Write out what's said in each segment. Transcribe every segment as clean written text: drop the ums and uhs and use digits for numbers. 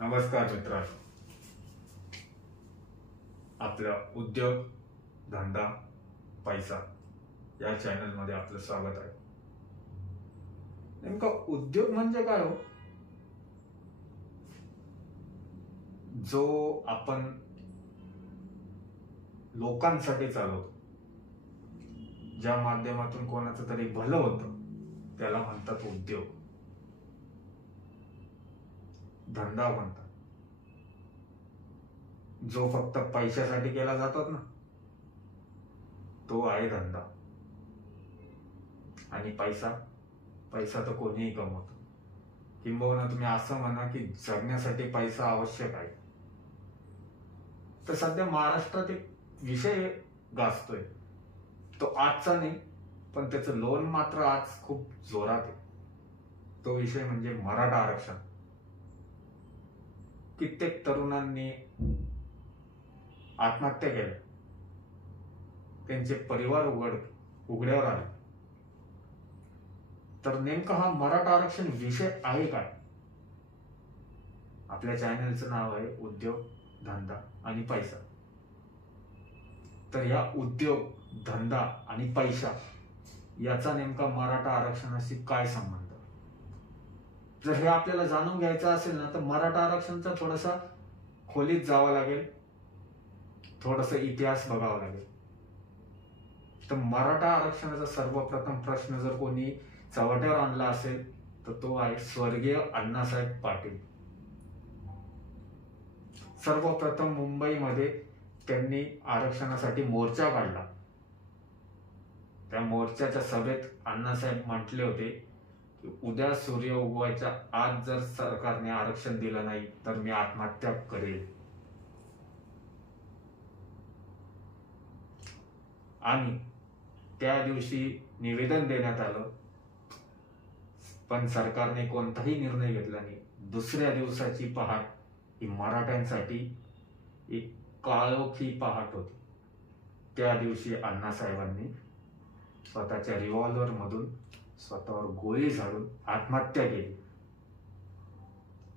नमस्कार मित्रांनो, आपल्या उद्योग धंदा पैसा या चॅनल मध्ये आपलं स्वागत आहे. नेमका उद्योग म्हणजे काय हो? जो आपण लोकांसाठी चालवतो, ज्या माध्यमातून कोणाचं तरी भलं होतं त्याला म्हणतात उद्योग. धंदा म्हणतात जो फक्त पैशासाठी केला जातात ना, तो आहे धंदा. आणि पैसा तर कोणीही कमवतो. किंबहुना तुम्ही असं म्हणा की जगण्यासाठी पैसा आवश्यक आहे. तर सध्या महाराष्ट्रात एक विषय गाजतोय, तो आजचा नाही पण त्याचं लोन मात्र आज खूप जोरात आहे. तो विषय म्हणजे मराठा आरक्षण. कित्येक तरुणांनी आत्महत्या केल्या, त्यांचे परिवार उघड्यावर आले. तर नेमका हा मराठा आरक्षण विषय आहे काय? आपल्या चॅनलचं नाव आहे उद्योग धंदा आणि पैसा. तर या उद्योग धंदा आणि पैसा याचा नेमका मराठा आरक्षणाशी काय संबंध? जर हे आपल्याला जाणून घ्यायचं असेल ना, तर मराठा आरक्षणचा थोडासा खोलीत जावं लागेल, थोडासा इतिहास बघावा लागेल. तर मराठा आरक्षणाचा सर्वप्रथम प्रश्न जर कोणी चव्हाट्यावर आणला असेल तर तो आहे स्वर्गीय अण्णासाहेब पाटील. सर्वप्रथम मुंबईमध्ये त्यांनी आरक्षणासाठी मोर्चा काढला. त्या मोर्चाच्या सभेत अण्णासाहेब म्हटले होते की उद्या सूर्य उगवायच्या आज जर सरकारने आरक्षण दिलं नाही तर मी आत्महत्या करेल. आणि त्या दिवशी निवेदन देण्यात आलं, पण सरकारने कोणताही निर्णय घेतला नाही. दुसऱ्या दिवसाची पहाट ही मराठ्यांसाठी एक काळोखी पहाट होती. त्या दिवशी अण्णासाहेबांनी स्वतःच्या रिव्हॉल्वर मधून स्वतःवर गोळी झाडून आत्महत्या केली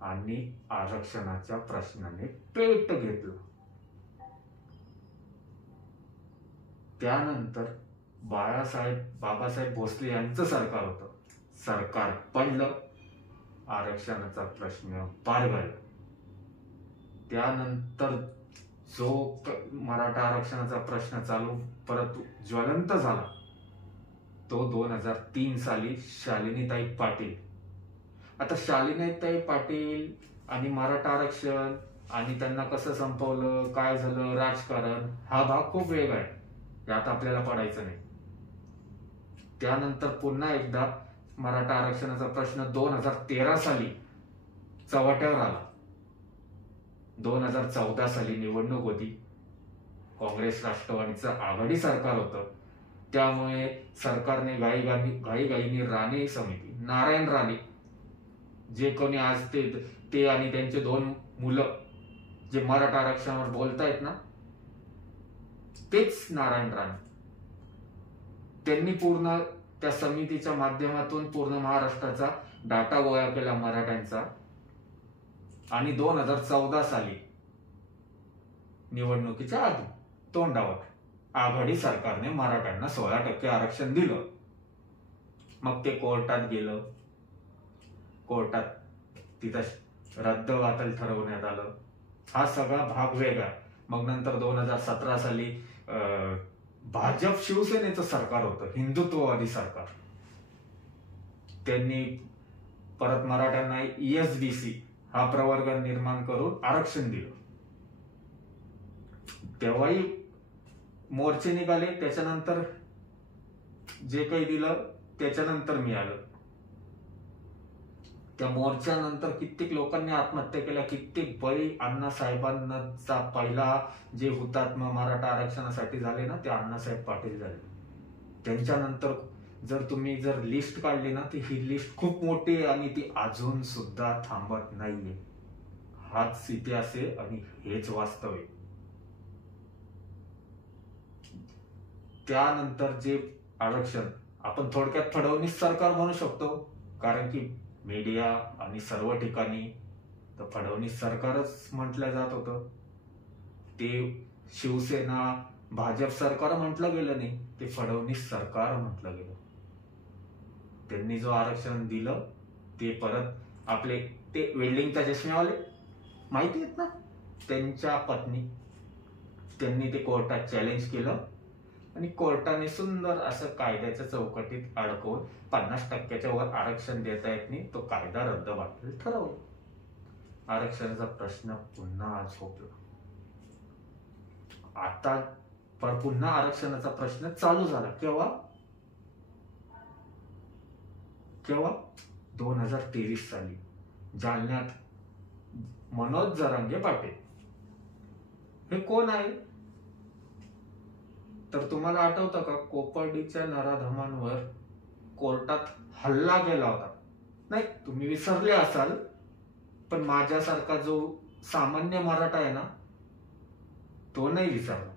आणि आरक्षणाच्या प्रश्नाने पेट घेतलं. त्यानंतर बाबासाहेब भोसले यांचं सरकार होतं. सरकार पडलं, आरक्षणाचा प्रश्न पार झाला. त्यानंतर जो मराठा आरक्षणाचा प्रश्न चालू परत ज्वलंत झाला तो 2003 साली शालिनीताई पाटील. आता शालिनीताई पाटील आणि मराठा आरक्षण आणि त्यांना कसं संपवलं, काय झालं, राजकारण, हा भाग खूप वेगळा आहे, यात आपल्याला पडायचं नाही. त्यानंतर पुन्हा एकदा मराठा आरक्षणाचा प्रश्न 2013 साली चव्हाट्यावर आला. 2014 साली निवडणूक होती. काँग्रेस राष्ट्रवादीचं आघाडी सरकार होतं. त्यामुळे सरकारने घाईघाईने राणे समिती, नारायण राणे जे कोणी आज ते आणि त्यांचे 2 मुलं जे मराठा आरक्षणावर बोलतायत ना, तेच नारायण राणे, त्यांनी पूर्ण त्या समितीच्या माध्यमातून पूर्ण महाराष्ट्राचा डाटा गोळा केला मराठ्यांचा. आणि 2014 साली निवडणुकीच्या आधी तोंडावर आघाडी सरकारने मराठ्यांना 16% आरक्षण दिलं. मग ते कोर्टात गेलं, कोर्टात तिथं रद्दबातल ठरवण्यात आलं. हा सगळा भाग वेगळा. मग नंतर 2017 साली भाजप शिवसेनेचं सरकार होतं, हिंदुत्ववादी सरकार. त्यांनी परत मराठ्यांना ESBC हा प्रवर्ग निर्माण करून आरक्षण दिलं. तेव्हाही मोर्चे निघाले. त्याच्यानंतर जे काही दिलं त्याच्यानंतर मिळालं. त्या मोर्चानंतर कित्येक लोकांनी आत्महत्या केल्या, कित्येक बळी अण्णासाहेबांचा पहिला जे हुतात्मा मराठा आरक्षणासाठी झाले ना, ते अण्णासाहेब पाटील झाले. त्यांच्यानंतर जर तुम्ही लिस्ट काढली ना, ती ही लिस्ट खूप मोठी आहे आणि ती अजून सुद्धा थांबत नाहीये. हाच इतिहास आहे आणि हेच वास्तव आहे. त्यानंतर जे आरक्षण आपण थोडक्यात फडणवीस सरकार म्हणू शकतो, कारण की मीडिया आणि सर्व ठिकाणी तर फडणवीस सरकारच म्हटलं जात होतं. ते शिवसेना भाजप सरकार म्हटलं गेलं नाही, ते फडणवीस सरकार म्हटलं गेलं. त्यांनी जो आरक्षण दिलं ते परत आपले ते वेल्डिंगच्या चष्म्यावाले माहिती आहेत ना, त्यांच्या पत्नी, त्यांनी ते कोर्टात चॅलेंज केलं आणि कोर्टाने सुंदर असं कायद्याच्या चौकटीत अडकवून 50% वर आरक्षण देता येत नाही, तो कायदा रद्दबातल ठरवलं. आरक्षणाचा प्रश्न पुन्हा झोपला. आता पुन्हा आरक्षणाचा प्रश्न चालू झाला. केव्हा 2023 साली जालन्यात मनोज जरांगे पाटील हे कोण आहे? तर तुम्हाला आठवतं का, कोपर्डीच्या नराधमांवर कोर्टात हल्ला केला होता? नाही, तुम्ही विसरले असाल, पण माझ्यासारखा जो सामान्य मराठा आहे ना, तो नाही विसरला.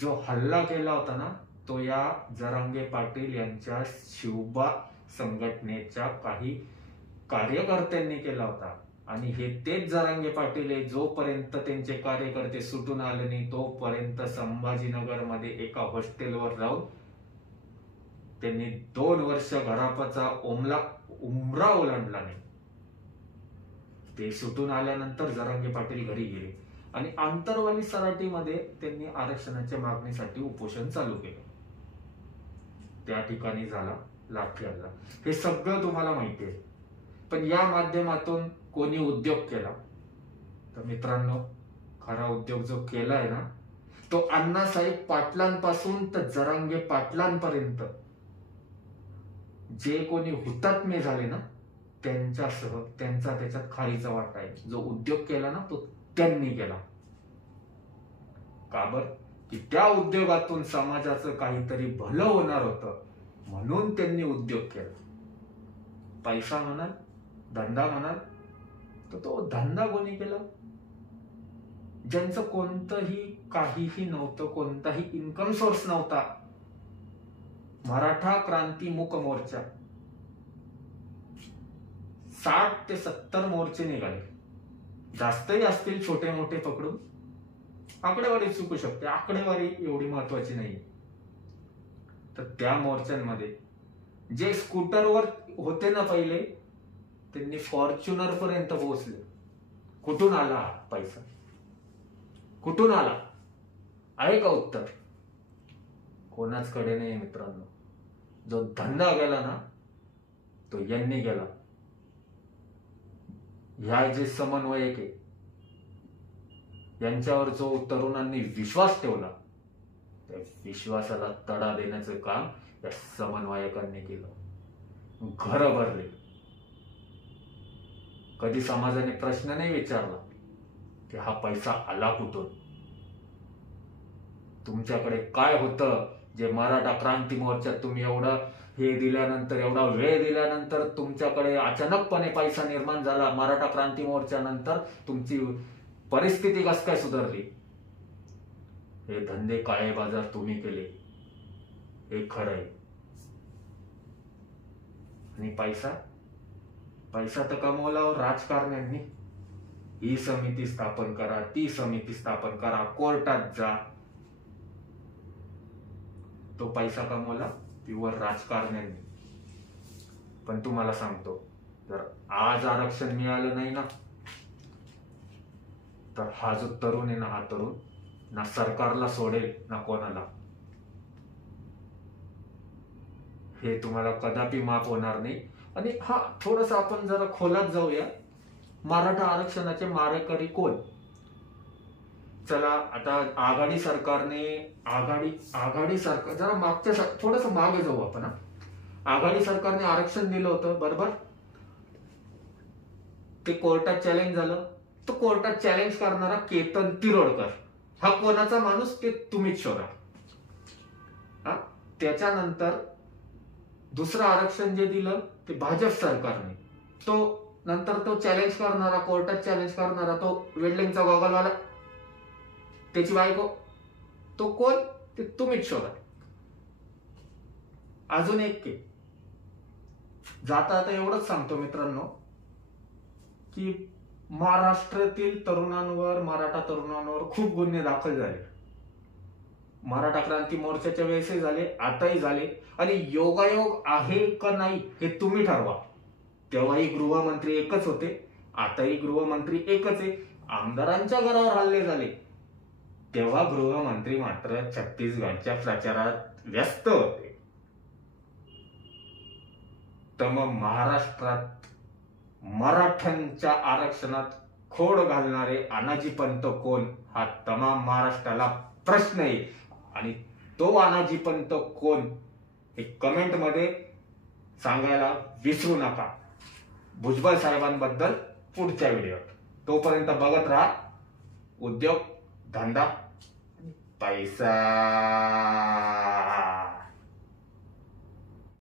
जो हल्ला केला होता ना, तो या जरांगे पाटील यांच्या शिवबा संघटनेच्या काही कार्यकर्त्यांनी केला होता. आणि हे तेच जरांगे पाटील आहे, जोपर्यंत त्यांचे कार्यकर्ते सुटून आले नाही तोपर्यंत संभाजीनगर मध्ये एका हॉस्टेलवर राहून त्यांनी 2 वर्ष घरापाचा उमरा ओलांडला नाही. ते सुटून आल्यानंतर जरांगे पाटील घरी गेले आणि आंतरवाली सराटीमध्ये त्यांनी आरक्षणाच्या मागणीसाठी उपोषण चालू केलं. त्या ठिकाणी झाला लाठी हल्ला. हे सगळं तुम्हाला माहिती आहे. पण या माध्यमातून कोणी उद्योग केला? तर मित्रांनो, खरा उद्योग जो केलाय ना, तो अण्णासाहेब पाटलांपासून तर जरांगे पाटलांपर्यंत जे कोणी हुतात्मे झाले ना, त्यांच्यासह त्यांचा त्याच्यात खारीचा वाटा आहे. जो उद्योग केला ना, तो त्यांनी केला. का बर? की त्या उद्योगातून समाजाचं काहीतरी भलं होणार होतं, म्हणून त्यांनी उद्योग केला. पैसा म्हणाल, धंदा म्हणाल, तर तो धंदा कोणी केला? ज्यांचं कोणतंही काहीही नव्हतं, कोणताही इन्कम सोर्स नव्हता. मराठा क्रांती मूक मोर्चा 60 ते 70 मोर्चे निघाले. जास्तही असतील छोटे मोठे पकडून, आकडेवारी चुकू शकते, आकडेवारी एवढी महत्वाची नाही. तर त्या मोर्चांमध्ये जे स्कूटरवर होते ना पहिले, त्यांनी फॉर्च्युनर पर्यंत पोहोचले. कुठून आला पैसा? कुठून आला? आहे का उत्तर? कोणाच कडे नाही मित्रांनो. जो धंदा गेला ना, तो यांनी गेला. ह्या जे समन्वयक आहे, यांच्यावर जो तरुणांनी विश्वास ठेवला, त्या विश्वासाला तडा देण्याचं काम या समन्वयकांनी केलं. घर भरले. कधी समाजाने प्रश्न नाही विचारला की हा पैसा आला कुठून? तुमच्याकडे काय होतं जे मराठा क्रांती मोर्चात तुम्ही एवढं हे दिल्यानंतर, एवढा वेळ दिल्यानंतर तुमच्याकडे अचानकपणे पैसा निर्माण झाला? मराठा क्रांती मोर्चानंतर तुमची परिस्थिती कस काय सुधारली? हे धंदे काळे बाजार तुम्ही केले, हे खरं आहे. आणि पैसा तर कमवला राजकारण्यांनी. ही समिती स्थापन करा, ती समिती स्थापन करा, कोर्टात जा. तो पैसा कमवला प्युअर राजकारण्यांनी. पण तुम्हाला सांगतो, जर आज आरक्षण मिळालं नाही ना, तर हा जो तरुण आहे ना, हा तरुण ना सरकारला सोडेल ना कोणाला. हे तुम्हाला कदापि माफ होणार नाही. आणि हा थोडस आपण जरा खोलात जाऊया. मराठा आरक्षणाचे मारेकरी कोण? चला, आता आघाडी सरकारने आघाडी सरकार जरा मागच्या थोडस मागे जाऊ आपण. आघाडी सरकारने आरक्षण दिलं होतं, बरोबर? ते कोर्टात चॅलेंज झालं. तो कोर्टात चॅलेंज करणारा केतन तिरोडकर हा कोणाचा माणूस ते तुम्हीच शोधा. त्याच्यानंतर दुसरं आरक्षण जे दिलं ते भाजप सरकारने, तो नंतर तो चॅलेंज करणारा, कोर्टात चॅलेंज करणारा, तो वेल्डिंगचा गॉगलवाला, त्याची बायको, तो कोण ते तुम्हीच शोधा. अजून एक के जाता आता एवढंच सांगतो मित्रांनो, की महाराष्ट्रातील तरुणांवर, मराठा तरुणांवर खूप गुन्हे दाखल झाले. मराठा क्रांती मोर्चाच्या वेळेसही झाले, आताही झाले. आणि योगायोग आहे का नाही हे तुम्ही ठरवा. तेव्हाही गृहमंत्री एकच होते, आताही गृहमंत्री एकच आहे. आमदारांच्या घरावर हल्ले झाले, तेव्हा गृहमंत्री मात्र छत्तीसगडच्या प्रचारात व्यस्त होते. तर मग महाराष्ट्रात मराठ्यांच्या आरक्षणात खोड घालणारे अनाजी पंत कोण, हा तमाम महाराष्ट्राला प्रश्न आहे. आणि तो अनाजी पंत कोण हे कमेंट मध्ये सांगायला विसरू नका. भुजबळ साहेबांबद्दल पुढच्या व्हिडिओत. तोपर्यंत बघत राहा उद्योग, धंदा, पैसा.